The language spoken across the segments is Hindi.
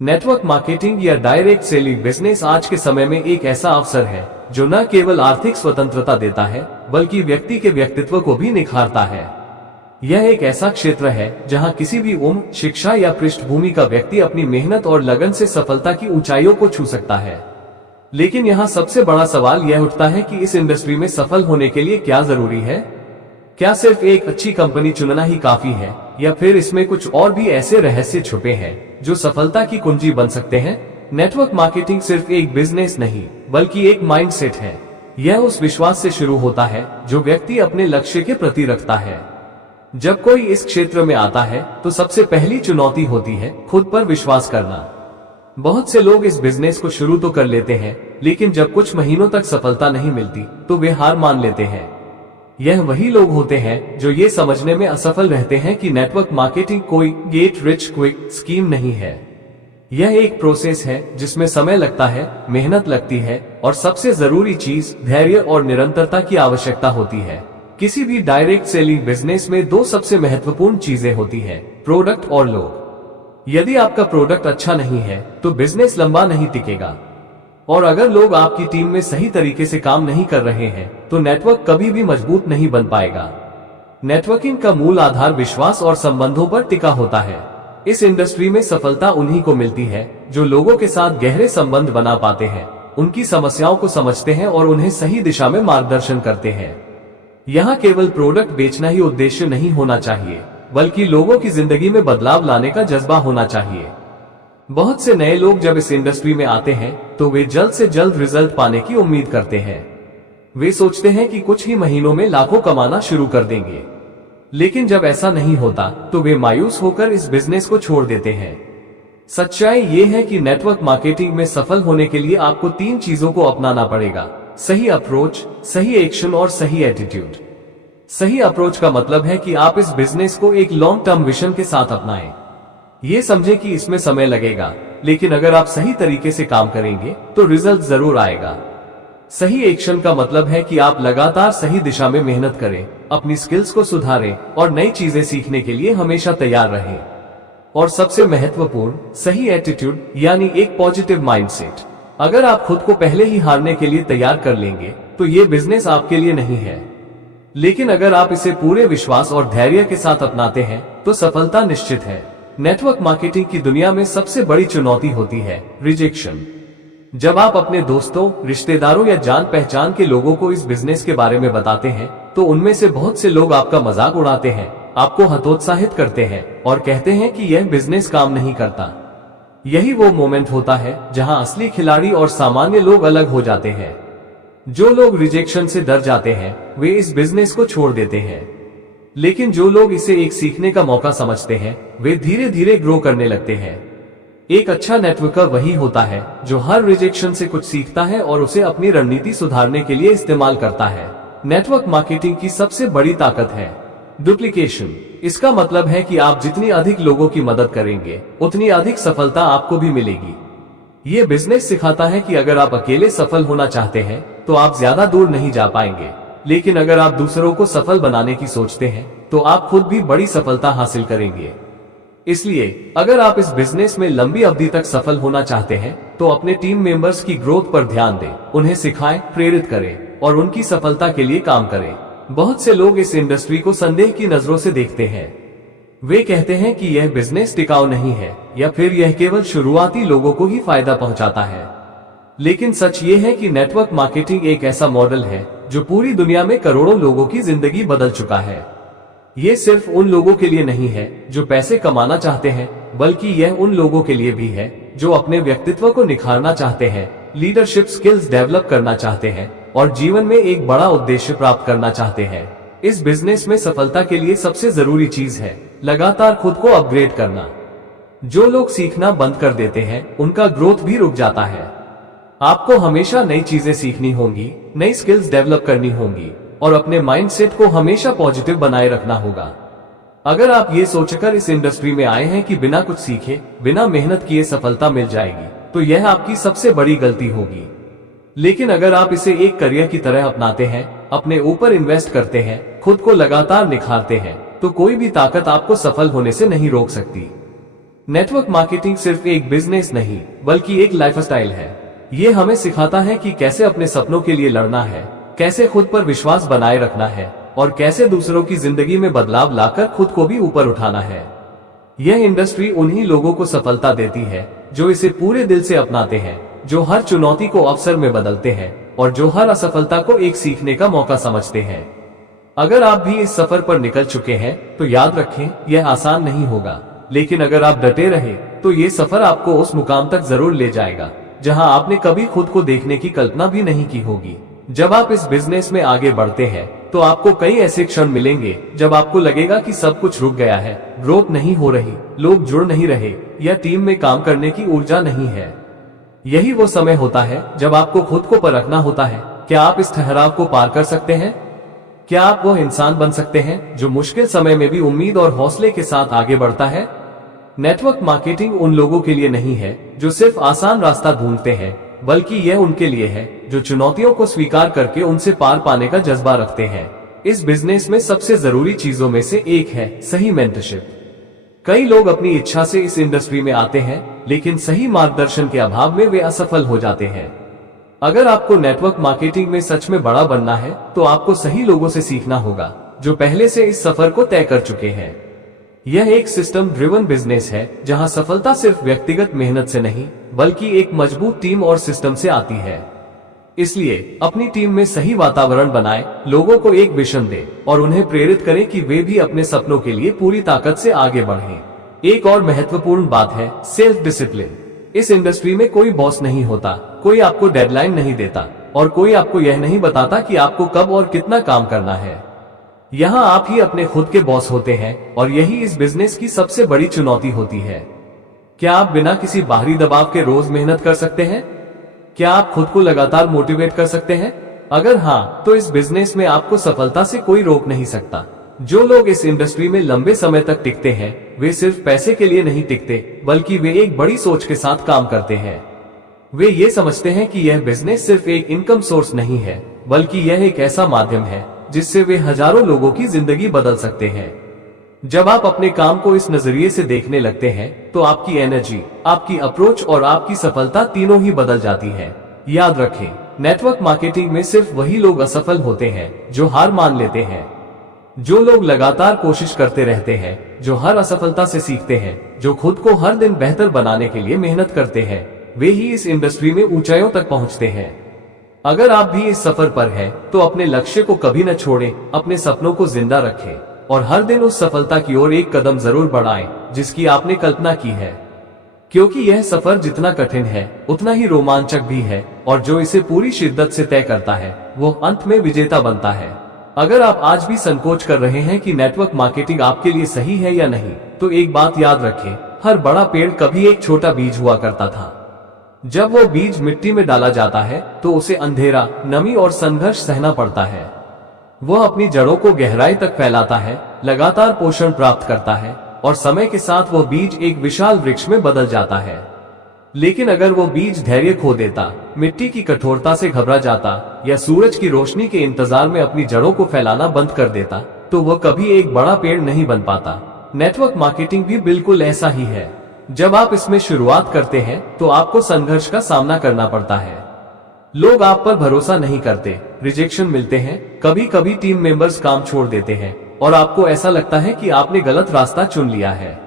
नेटवर्क मार्केटिंग या डायरेक्ट सेलिंग बिजनेस आज के समय में एक ऐसा अवसर है जो न केवल आर्थिक स्वतंत्रता देता है बल्कि व्यक्ति के व्यक्तित्व को भी निखारता है। यह एक ऐसा क्षेत्र है जहां किसी भी उम्र, शिक्षा या पृष्ठभूमि का व्यक्ति अपनी मेहनत और लगन से सफलता की ऊंचाइयों को छू सकता है। लेकिन यहाँ सबसे बड़ा सवाल यह उठता है कि इस इंडस्ट्री में सफल होने के लिए क्या जरूरी है? क्या सिर्फ एक अच्छी कंपनी चुनना ही काफी है या फिर इसमें कुछ और भी ऐसे रहस्य छुपे हैं जो सफलता की कुंजी बन सकते हैं? नेटवर्क मार्केटिंग सिर्फ एक बिजनेस नहीं बल्कि एक माइंडसेट है। यह उस विश्वास से शुरू होता है जो व्यक्ति अपने लक्ष्य के प्रति रखता है। जब कोई इस क्षेत्र में आता है तो सबसे पहली चुनौती होती है खुद पर विश्वास करना। बहुत से लोग इस बिजनेस को शुरू तो कर लेते हैं, लेकिन जब कुछ महीनों तक सफलता नहीं मिलती तो वे हार मान लेते हैं। यह वही लोग होते हैं जो ये समझने में असफल रहते हैं कि नेटवर्क मार्केटिंग कोई गेट रिच क्विक स्कीम नहीं है। यह एक प्रोसेस है जिसमें समय लगता है, मेहनत लगती है और सबसे जरूरी चीज धैर्य और निरंतरता की आवश्यकता होती है। किसी भी डायरेक्ट सेलिंग बिजनेस में दो सबसे महत्वपूर्ण चीजें होती हैं, प्रोडक्ट और लोग। यदि आपका प्रोडक्ट अच्छा नहीं है तो बिजनेस लंबा नहीं टिकेगा, और अगर लोग आपकी टीम में सही तरीके से काम नहीं कर रहे हैं तो नेटवर्क कभी भी मजबूत नहीं बन पाएगा। नेटवर्किंग का मूल आधार विश्वास और संबंधों पर टिका होता है। इस इंडस्ट्री में सफलता उन्हीं को मिलती है जो लोगों के साथ गहरे संबंध बना पाते हैं, उनकी समस्याओं को समझते हैं और उन्हें सही दिशा में मार्गदर्शन करते हैं। यहाँ केवल प्रोडक्ट बेचना ही उद्देश्य नहीं होना चाहिए, बल्कि लोगों की जिंदगी में बदलाव लाने का जज्बा होना चाहिए। बहुत से नए लोग जब इस इंडस्ट्री में आते हैं तो वे जल्द से जल्द रिजल्ट पाने की उम्मीद करते हैं। वे सोचते हैं कि कुछ ही महीनों में लाखों कमाना शुरू कर देंगे, लेकिन जब ऐसा नहीं होता तो वे मायूस होकर इस बिजनेस को छोड़ देते हैं। सच्चाई ये है कि नेटवर्क मार्केटिंग में सफल होने के लिए आपको 3 चीजों को अपनाना पड़ेगा: सही अप्रोच, सही एक्शन और सही एटीट्यूड। सही अप्रोच का मतलब है कि आप इस बिजनेस को एक लॉन्ग टर्म विजन के साथ अपनाएं। ये समझे कि इसमें समय लगेगा, लेकिन अगर आप सही तरीके से काम करेंगे तो रिजल्ट जरूर आएगा। सही एक्शन का मतलब है कि आप लगातार सही दिशा में मेहनत करें, अपनी स्किल्स को सुधारें और नई चीजें सीखने के लिए हमेशा तैयार रहें। और सबसे महत्वपूर्ण, सही एटीट्यूड यानी एक पॉजिटिव माइंडसेट। अगर आप खुद को पहले ही हारने के लिए तैयार कर लेंगे तो ये बिजनेस आपके लिए नहीं है। लेकिन अगर आप इसे पूरे विश्वास और धैर्य के साथ अपनाते हैं तो सफलता निश्चित है। नेटवर्क मार्केटिंग की दुनिया में सबसे बड़ी चुनौती होती है रिजेक्शन। जब आप अपने दोस्तों, रिश्तेदारों या जान पहचान के लोगों को इस बिजनेस के बारे में बताते हैं तो उनमें से बहुत से लोग आपका मजाक उड़ाते हैं, आपको हतोत्साहित करते हैं और कहते हैं कि यह बिजनेस काम नहीं करता। यही वो मोमेंट होता है जहां असली खिलाड़ी और सामान्य लोग अलग हो जाते हैं। जो लोग रिजेक्शन से डर जाते हैं वे इस बिजनेस को छोड़ देते हैं, लेकिन जो लोग इसे एक सीखने का मौका समझते हैं वे धीरे धीरे ग्रो करने लगते हैं। एक अच्छा नेटवर्कर वही होता है जो हर रिजेक्शन से कुछ सीखता है और उसे अपनी रणनीति सुधारने के लिए इस्तेमाल करता है। नेटवर्क मार्केटिंग की सबसे बड़ी ताकत है डुप्लीकेशन। इसका मतलब है कि आप जितनी अधिक लोगों की मदद करेंगे उतनी अधिक सफलता आपको भी मिलेगी। ये बिजनेस सिखाता है कि अगर आप अकेले सफल होना चाहते हैं तो आप ज्यादा दूर नहीं जा पाएंगे, लेकिन अगर आप दूसरों को सफल बनाने की सोचते हैं तो आप खुद भी बड़ी सफलता हासिल करेंगे। इसलिए अगर आप इस बिजनेस में लंबी अवधि तक सफल होना चाहते हैं तो अपने टीम मेंबर्स की ग्रोथ पर ध्यान दें, उन्हें सिखाएं, प्रेरित करें और उनकी सफलता के लिए काम करें। बहुत से लोग इस इंडस्ट्री को संदेह की नजरों से देखते हैं। वे कहते हैं कि यह बिजनेस टिकाऊ नहीं है या फिर यह केवल शुरुआती लोगों को ही फायदा पहुंचाता है। लेकिन सच ये है कि नेटवर्क मार्केटिंग एक ऐसा मॉडल है जो पूरी दुनिया में करोड़ों लोगों की जिंदगी बदल चुका है। ये सिर्फ उन लोगों के लिए नहीं है जो पैसे कमाना चाहते हैं, बल्कि यह उन लोगों के लिए भी है जो अपने व्यक्तित्व को निखारना चाहते हैं, लीडरशिप स्किल्स डेवलप करना चाहते हैं और जीवन में एक बड़ा उद्देश्य प्राप्त करना चाहते हैं। इस बिजनेस में सफलता के लिए सबसे जरूरी चीज है लगातार खुद को अपग्रेड करना। जो लोग सीखना बंद कर देते हैं उनका ग्रोथ भी रुक जाता है। आपको हमेशा नई चीजें सीखनी होंगी, नई स्किल्स डेवलप करनी होंगी और अपने माइंडसेट को हमेशा पॉजिटिव बनाए रखना होगा। अगर आप ये सोचकर इस इंडस्ट्री में आए हैं कि बिना कुछ सीखे, बिना मेहनत किए सफलता मिल जाएगी, तो यह आपकी सबसे बड़ी गलती होगी। लेकिन अगर आप इसे एक करियर की तरह अपनाते हैं, अपने ऊपर इन्वेस्ट करते हैं, खुद को लगातार निखारते हैं, तो कोई भी ताकत आपको सफल होने से नहीं रोक सकती। नेटवर्क मार्केटिंग सिर्फ एक बिजनेस नहीं बल्कि एक लाइफस्टाइल है। ये हमें सिखाता है कि कैसे अपने सपनों के लिए लड़ना है, कैसे खुद पर विश्वास बनाए रखना है और कैसे दूसरों की जिंदगी में बदलाव लाकर खुद को भी ऊपर उठाना है। यह इंडस्ट्री उन्हीं लोगों को सफलता देती है जो इसे पूरे दिल से अपनाते हैं, जो हर चुनौती को अवसर में बदलते हैं और जो हर असफलता को एक सीखने का मौका समझते हैं। अगर आप भी इस सफर पर निकल चुके हैं तो याद रखें, यह आसान नहीं होगा, लेकिन अगर आप डटे रहे तो ये सफर आपको उस मुकाम तक जरूर ले जाएगा जहां आपने कभी खुद को देखने की कल्पना भी नहीं की होगी। जब आप इस बिजनेस में आगे बढ़ते हैं तो आपको कई ऐसे क्षण मिलेंगे जब आपको लगेगा कि सब कुछ रुक गया है, ग्रोथ नहीं हो रही, लोग जुड़ नहीं रहे या टीम में काम करने की ऊर्जा नहीं है। यही वो समय होता है जब आपको खुद को परखना होता है, क्या आप इस ठहराव को पार कर सकते हैं? क्या आप वो इंसान बन सकते हैं जो मुश्किल समय में भी उम्मीद और हौसले के साथ आगे बढ़ता है? नेटवर्क मार्केटिंग उन लोगों के लिए नहीं है जो सिर्फ आसान रास्ता ढूंढते हैं, बल्कि यह उनके लिए है जो चुनौतियों को स्वीकार करके उनसे पार पाने का जज्बा रखते हैं। इस बिजनेस में सबसे जरूरी चीजों में से एक है सही मेंटरशिप। कई लोग अपनी इच्छा से इस इंडस्ट्री में आते हैं, लेकिन सही मार्गदर्शन के अभाव में वे असफल हो जाते हैं। अगर आपको नेटवर्क मार्केटिंग में सच में बड़ा बनना है तो आपको सही लोगों से सीखना होगा जो पहले से इस सफर को तय कर चुके हैं। यह एक सिस्टम ड्रिवन बिजनेस है जहां सफलता सिर्फ व्यक्तिगत मेहनत से नहीं बल्कि एक मजबूत टीम और सिस्टम से आती है। इसलिए अपनी टीम में सही वातावरण बनाएं, लोगों को एक विजन दें और उन्हें प्रेरित करें कि वे भी अपने सपनों के लिए पूरी ताकत से आगे बढ़ें। एक और महत्वपूर्ण बात है सेल्फ डिसिप्लिन। इस इंडस्ट्री में कोई बॉस नहीं होता, कोई आपको डेडलाइन नहीं देता और कोई आपको यह नहीं बताता कि आपको कब और कितना काम करना है। यहाँ आप ही अपने खुद के बॉस होते हैं और यही इस बिजनेस की सबसे बड़ी चुनौती होती है। क्या आप बिना किसी बाहरी दबाव के रोज मेहनत कर सकते हैं? क्या आप खुद को लगातार मोटिवेट कर सकते हैं? अगर हाँ, तो इस बिजनेस में आपको सफलता से कोई रोक नहीं सकता। जो लोग इस इंडस्ट्री में लंबे समय तक टिकते हैं वे सिर्फ पैसे के लिए नहीं टिकते, बल्कि वे एक बड़ी सोच के साथ काम करते हैं। वे ये समझते हैं कि यह बिजनेस सिर्फ एक इनकम सोर्स नहीं है, बल्कि यह एक ऐसा माध्यम है जिससे वे हजारों लोगों की जिंदगी बदल सकते हैं। जब आप अपने काम को इस नजरिए से देखने लगते हैं तो आपकी एनर्जी, आपकी अप्रोच और आपकी सफलता तीनों ही बदल जाती है। याद रखें, नेटवर्क मार्केटिंग में सिर्फ वही लोग असफल होते हैं जो हार मान लेते हैं। जो लोग लगातार कोशिश करते रहते हैं, जो हर असफलता से सीखते हैं, जो खुद को हर दिन बेहतर बनाने के लिए मेहनत करते हैं, वे ही इस इंडस्ट्री में ऊंचाइयों तक पहुंचते हैं। अगर आप भी इस सफर पर हैं, तो अपने लक्ष्य को कभी न छोड़ें, अपने सपनों को जिंदा रखें और हर दिन उस सफलता की ओर एक कदम जरूर बढ़ाएं जिसकी आपने कल्पना की है। क्योंकि यह सफर जितना कठिन है उतना ही रोमांचक भी है और जो इसे पूरी शिद्दत से तय करता है वो अंत में विजेता बनता है। अगर आप आज भी संकोच कर रहे हैं कि नेटवर्क मार्केटिंग आपके लिए सही है या नहीं, तो एक बात याद रखें, हर बड़ा पेड़ कभी एक छोटा बीज हुआ करता था। जब वो बीज मिट्टी में डाला जाता है तो उसे अंधेरा, नमी और संघर्ष सहना पड़ता है। वह अपनी जड़ों को गहराई तक फैलाता है, लगातार पोषण प्राप्त करता है और समय के साथ वो बीज एक विशाल वृक्ष में बदल जाता है। लेकिन अगर वो बीज धैर्य खो देता, मिट्टी की कठोरता से घबरा जाता या सूरज की रोशनी के इंतजार में अपनी जड़ों को फैलाना बंद कर देता, तो वह कभी एक बड़ा पेड़ नहीं बन पाता। नेटवर्क मार्केटिंग भी बिल्कुल ऐसा ही है। जब आप इसमें शुरुआत करते हैं तो आपको संघर्ष का सामना करना पड़ता है। लोग आप पर भरोसा नहीं करते, रिजेक्शन मिलते हैं, कभी कभी टीम मेंबर्स काम छोड़ देते हैं और आपको ऐसा लगता है कि आपने गलत रास्ता चुन लिया है।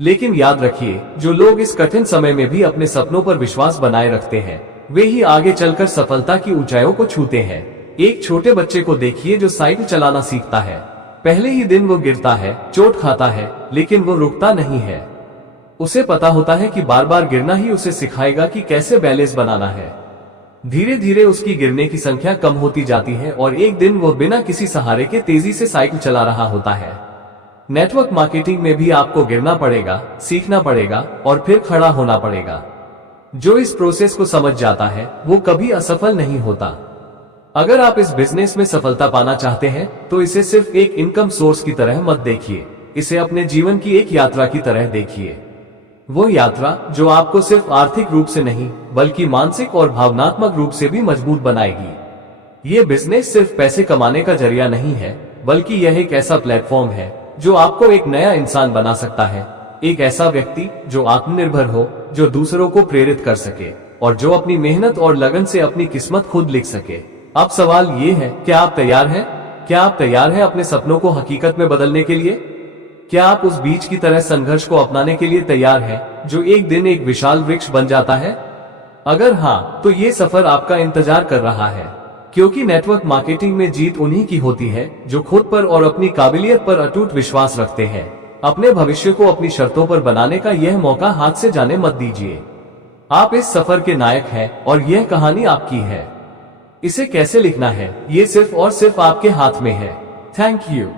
लेकिन याद रखिए, जो लोग इस कठिन समय में भी अपने सपनों पर विश्वास बनाए रखते हैं वे ही आगे चलकर सफलता की ऊंचाइयों को छूते हैं। एक छोटे बच्चे को देखिए जो साइकिल चलाना सीखता है। पहले ही दिन वो गिरता है, चोट खाता है, लेकिन वो रुकता नहीं है। उसे पता होता है कि बार बार गिरना ही उसे सिखाएगा कि कैसे बैलेंस बनाना है। धीरे धीरे उसकी गिरने की संख्या कम होती जाती है और एक दिन वो बिना किसी सहारे के तेजी से साइकिल चला रहा होता है। नेटवर्क मार्केटिंग में भी आपको गिरना पड़ेगा, सीखना पड़ेगा और फिर खड़ा होना पड़ेगा। जो इस प्रोसेस को समझ जाता है वो कभी असफल नहीं होता। अगर आप इस बिजनेस में सफलता पाना चाहते हैं तो इसे सिर्फ एक इनकम सोर्स की तरह मत देखिए, इसे अपने जीवन की एक यात्रा की तरह देखिए। वो यात्रा जो आपको सिर्फ आर्थिक रूप से नहीं बल्कि मानसिक और भावनात्मक रूप से भी मजबूत बनाएगी। ये बिजनेस सिर्फ पैसे कमाने का जरिया नहीं है, बल्कि यह एक ऐसा प्लेटफॉर्म है जो आपको एक नया इंसान बना सकता है, एक ऐसा व्यक्ति जो आत्मनिर्भर हो, जो दूसरों को प्रेरित कर सके और जो अपनी मेहनत और लगन से अपनी किस्मत खुद लिख सके। अब सवाल ये है, क्या आप तैयार हैं? क्या आप तैयार हैं अपने सपनों को हकीकत में बदलने के लिए? क्या आप उस बीज की तरह संघर्ष को अपनाने के लिए तैयार हैं, जो एक दिन एक विशाल वृक्ष बन जाता है? अगर हाँ, तो ये सफर आपका इंतजार कर रहा है, क्योंकि नेटवर्क मार्केटिंग में जीत उन्हीं की होती है जो खुद पर और अपनी काबिलियत पर अटूट विश्वास रखते हैं। अपने भविष्य को अपनी शर्तों पर बनाने का यह मौका हाथ से जाने मत दीजिए। आप इस सफर के नायक हैं और यह कहानी आपकी है। इसे कैसे लिखना है, ये सिर्फ और सिर्फ आपके हाथ में है। Thank you.